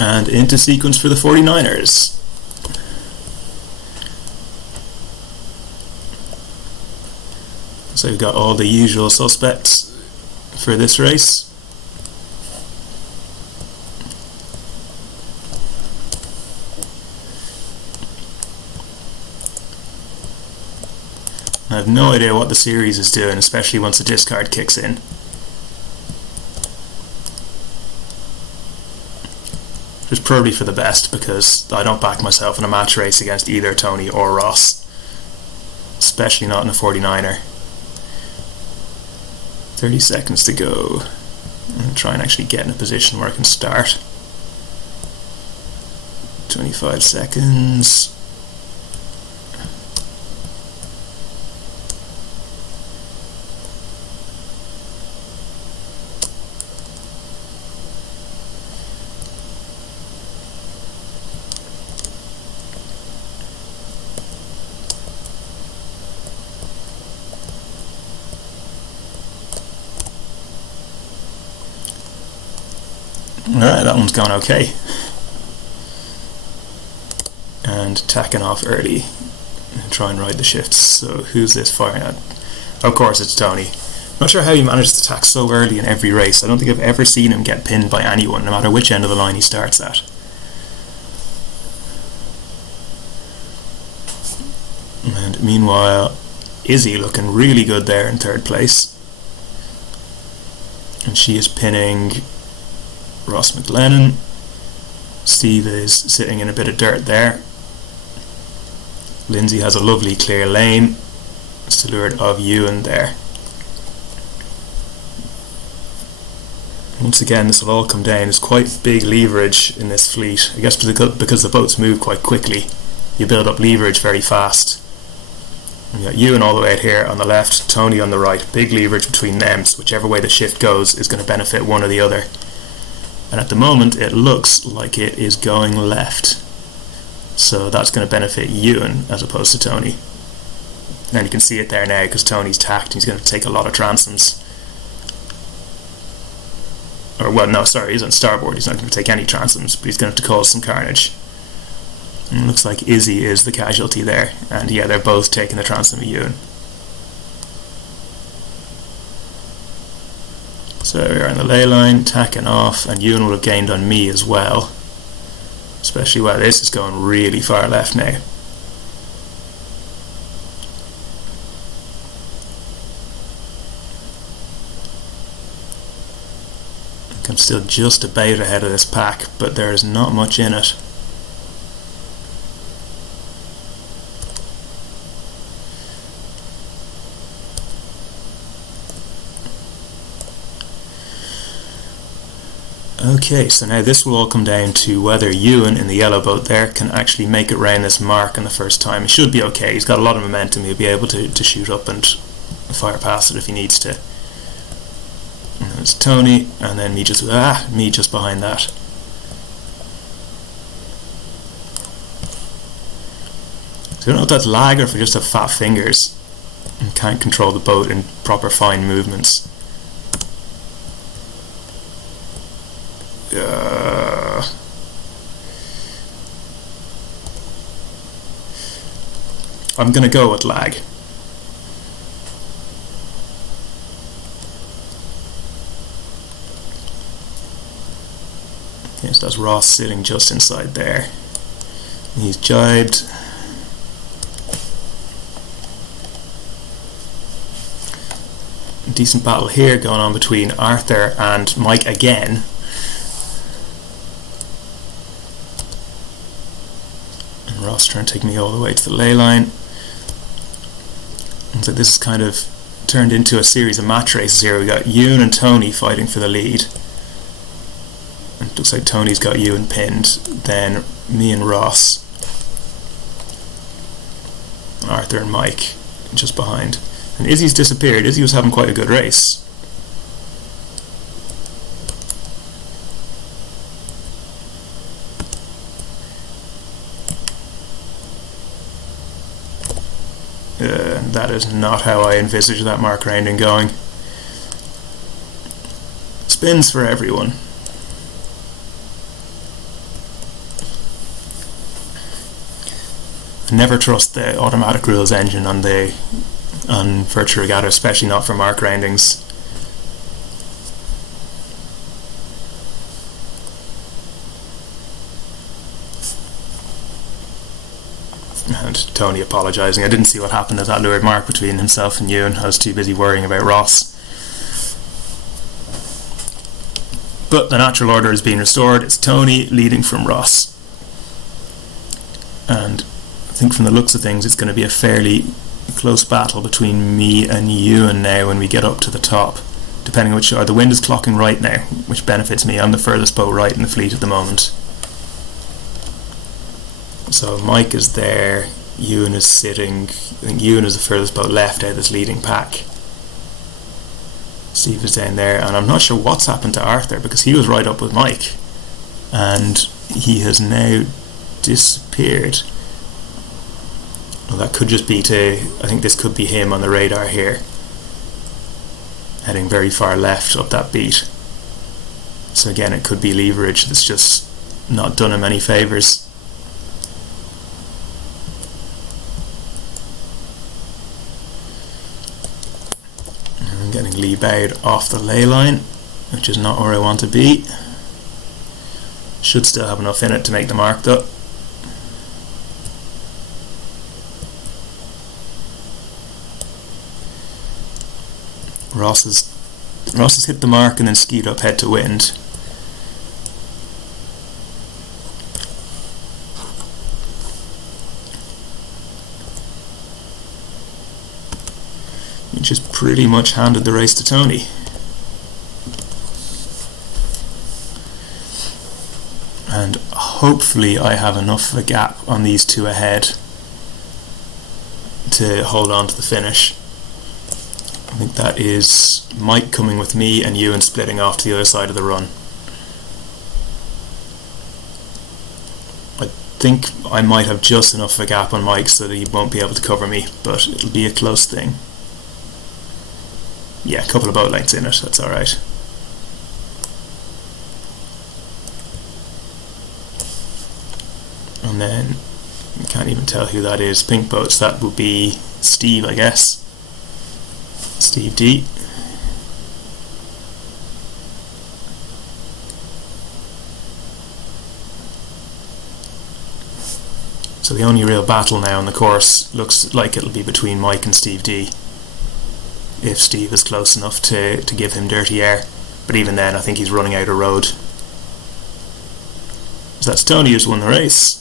And into sequence for the 49ers. So we've got all the usual suspects for this race. I have no idea what the series is doing, especially once the discard kicks in. Which is probably for the best, because I don't back myself in a match race against either Tony or Ross. Especially not in a 49er. 30 seconds to go. I'm going to try and actually get in a position where I can start. 25 seconds. Alright, that one's gone okay. And tacking off early. Try and ride the shifts. So who's this firing at? Of course it's Tony. Not sure how he manages to tack so early in every race. I don't think I've ever seen him get pinned by anyone, no matter which end of the line he starts at. And meanwhile, Izzy looking really good there in third place. And she is pinning Ross McLennan. Steve is sitting in a bit of dirt there. Lindsay has a lovely clear lane. Stewart of Ewan there. Once again, this will all come down. There's quite big leverage in this fleet. I guess because the boats move quite quickly, you build up leverage very fast. You got Ewan all the way out here on the left, Tony on the right. Big leverage between them, so whichever way the shift goes is going to benefit one or the other. And at the moment it looks like it is going left, so that's going to benefit Ewan as opposed to Tony. And you can see it there now because Tony's tacked and he's going to take a lot of transoms. Or well, no, sorry, he's on starboard, he's not going to take any transoms, but he's going to have to cause some carnage. And it looks like Izzy is the casualty there, and yeah, they're both taking the transom of Ewan. So we're on the ley line, tacking off, and Ewan will have gained on me as well. Especially while this is going really far left now. I'm still just about ahead of this pack, but there is not much in it. Okay, so now this will all come down to whether Ewan in the yellow boat there can actually make it round this mark on the first time. He should be okay, he's got a lot of momentum, he'll be able to shoot up and fire past it if he needs to. And then it's Tony, and then me just behind that. So I don't know if that's lag or if I just have fat fingers and can't control the boat in proper fine movements. I'm going to go with lag. Okay, so that's Ross sitting just inside there. He's jibed. Decent battle here going on between Arthur and Mike again. And Ross trying to take me all the way to the ley line. So this is kind of turned into a series of match races here. We got Ewan and Tony fighting for the lead. It looks like Tony's got Ewan pinned. Then me and Ross, Arthur and Mike just behind. And Izzy's disappeared. Izzy was having quite a good race. That is not how I envisaged that mark rounding going. Spins for everyone. never trust the automatic rules engine on Virtua Regatta, especially not for mark roundings. And Tony apologising. I didn't see what happened at that lured mark between himself and Ewan. I was too busy worrying about Ross. But the natural order is being restored. It's Tony leading from Ross. And I think from the looks of things, it's going to be a fairly close battle between me and Ewan now when we get up to the top. Depending on which, the wind is clocking right now, which benefits me. I'm the furthest boat right in the fleet at the moment. So Mike is there, Ewan is sitting. I think Ewan is the furthest boat left out of this leading pack. Steve is down there, and I'm not sure what's happened to Arthur because he was right up with Mike and he has now disappeared. Well, that could just be I think this could be him on the radar here, heading very far left up that beat. So again, it could be leverage that's just not done him any favours. I'm getting lee bowed off the ley line, which is not where I want to be. Should still have enough in it to make the mark though. Ross has hit the mark and then skied up head to wind. He just pretty much handed the race to Tony. And hopefully I have enough of a gap on these two ahead to hold on to the finish. I think that is Mike coming with me and Ewan splitting off to the other side of the run. I think I might have just enough of a gap on Mike so that he won't be able to cover me, but it'll be a close thing. Yeah, a couple of boat lengths in it, that's alright. And then, I can't even tell who that is, pink boats, that would be Steve, I guess. Steve D. So the only real battle now on the course looks like it'll be between Mike and Steve D, if Steve is close enough to give him dirty air. But even then I think he's running out of road. So that's Tony who's won the race.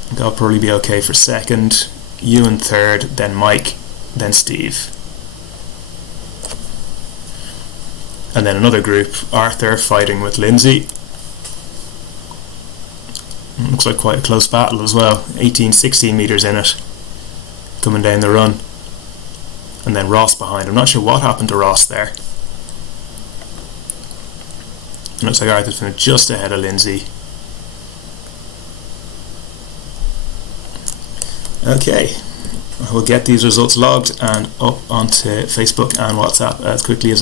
I think I'll probably be okay for second, Ewan third, then Mike, then Steve. And then another group, Arthur fighting with Lindsay. Looks like quite a close battle as well. 16 metres in it, coming down the run. And then Ross behind. I'm not sure what happened to Ross there. It looks like Arthur's finished just ahead of Lindsay. Okay, we'll get these results logged and up onto Facebook and WhatsApp as quickly as